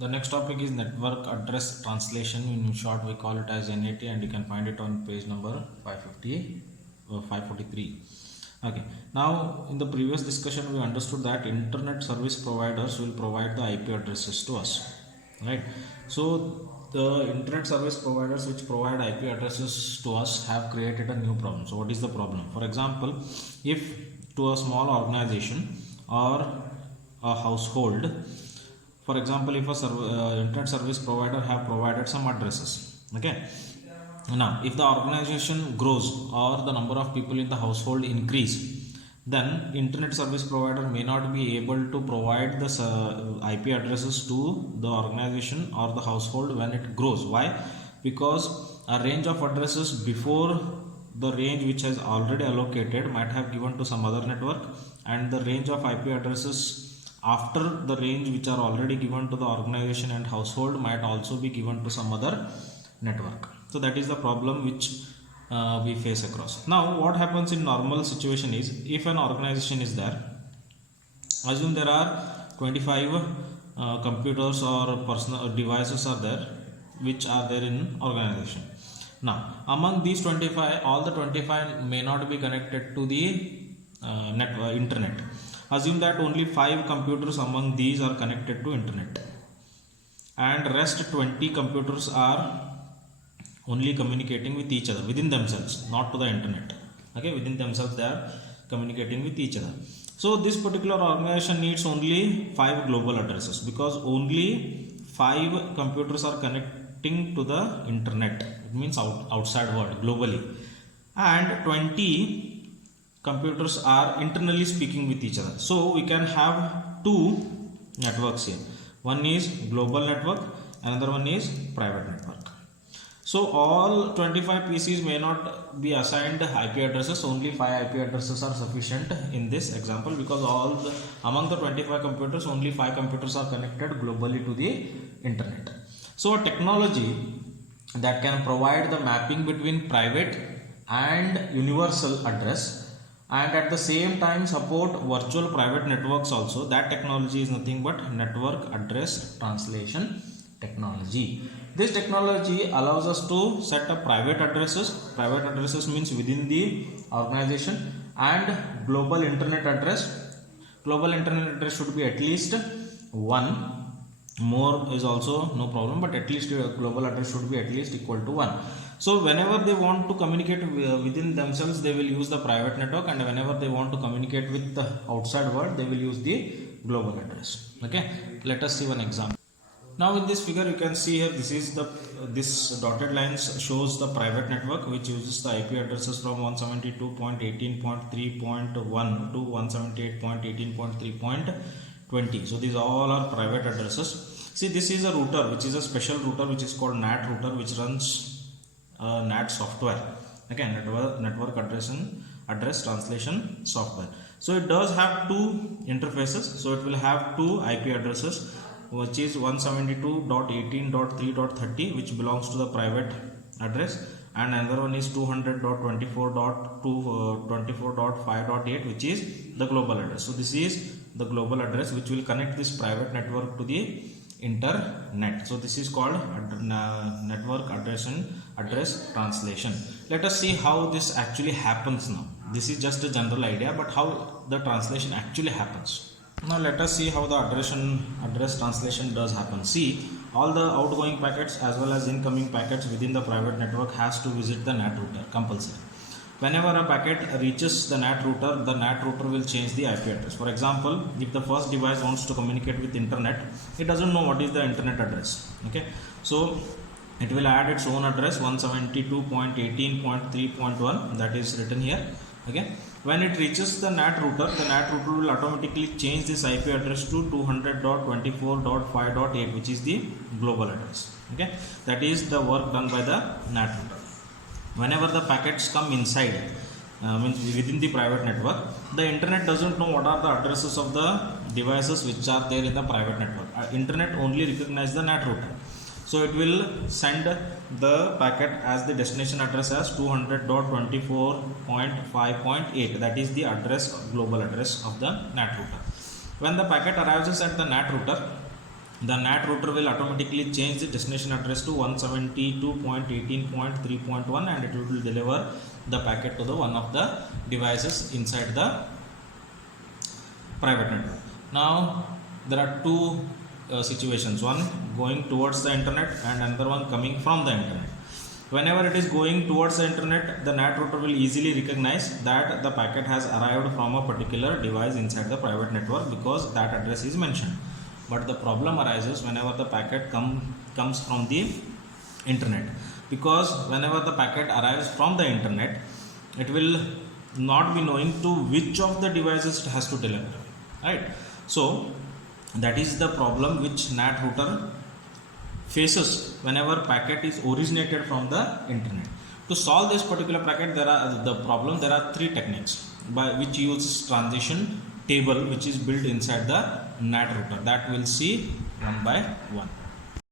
The next topic is network address translation. In short, we call it as NAT, and you can find it on page number 550, 543. Okay. Now, in the previous discussion, we understood that internet service providers will provide the IP addresses to us, right? So, the internet service providers which provide IP addresses to us have created a new problem. So, what is the problem? For example, if to a small organization or a household, for example, if a internet service provider have provided some addresses, okay, now if the organization grows or the number of people in the household increase, then internet service provider may not be able to provide the IP addresses to the organization or the household when it grows. Why? Because a range of addresses before the range which has already allocated might have given to some other network, and the range of IP addresses after the range which are already given to the organization and household might also be given to some other network. So that is the problem which we face across. Now what happens in normal situation is, if an organization is there, assume there are 25 computers or personal devices are there which are there in organization. Now among these 25, all the 25 may not be connected to the internet. Assume that only 5 computers among these are connected to internet, and rest 20 computers are only communicating with each other within themselves, not to the internet. Okay, within themselves they are communicating with each other. So this particular organization needs only 5 global addresses, because only 5 computers are connecting to the internet. It means outside world globally, and 20 computers are internally speaking with each other. So we can have 2 networks here. One is global network, another one is private network. So all 25 PCs may not be assigned IP addresses. Only 5 IP addresses are sufficient in this example, because among the 25 computers, only 5 computers are connected globally to the internet. So a technology that can provide the mapping between private and universal address, and at the same time support virtual private networks also, that technology is nothing but network address translation technology. This technology allows us to set up private addresses. Private addresses means within the organization, and global internet address. Global internet address should be at least 1. More is also no problem, but at least global address should be at least equal to 1. So whenever they want to communicate within themselves, they will use the private network, and whenever they want to communicate with the outside world, they will use the global address. Okay, let us see one example. Now in this figure you can see here, this dotted lines shows the private network which uses the IP addresses from 172.18.3.1 to 178.18.3.20. So these all are private addresses. See, this is a router which is a special router which is called NAT router, which runs NAT software. Again, network address translation software. So it does have 2 interfaces. So it will have 2 IP addresses, which is 172.18.3.30, which belongs to the private address, and another one is 200.24.5.8, which is the global address. So this is the global address which will connect this private network to the internet. So this is called network address translation. Let us see how this actually happens now. This is just a general idea, but how the translation actually happens. Now let us see how the address translation does happen. See, all the outgoing packets as well as incoming packets within the private network has to visit the NAT router compulsory. Whenever a packet reaches the NAT router will change the IP address. For example, if the first device wants to communicate with internet, it doesn't know what is the internet address. Okay, so it will add its own address 172.18.3.1, that is written here. Okay, when it reaches the NAT router will automatically change this IP address to 200.24.5.8, which is the global address. Okay, that is the work done by the NAT router. Whenever the packets come inside, means within the private network, the internet doesn't know what are the addresses of the devices which are there in the private network. Internet only recognizes the NAT router. So it will send the packet as the destination address as 200.24.5.8, that is the global address of the NAT router. When the packet arrives at the NAT router, the NAT router will automatically change the destination address to 172.18.3.1 and it will deliver the packet to the one of the devices inside the private network. Now there are two situations, one going towards the internet and another one coming from the internet. Whenever it is going towards the internet, the NAT router will easily recognize that the packet has arrived from a particular device inside the private network because that address is mentioned. But the problem arises whenever the packet comes from the internet, because whenever the packet arrives from the internet, it will not be knowing to which of the devices it has to deliver, right? So that is the problem which NAT router faces whenever packet is originated from the internet. To solve this particular packet, there are three techniques by which uses transition table which is built inside the NAT router, that we'll see one by one.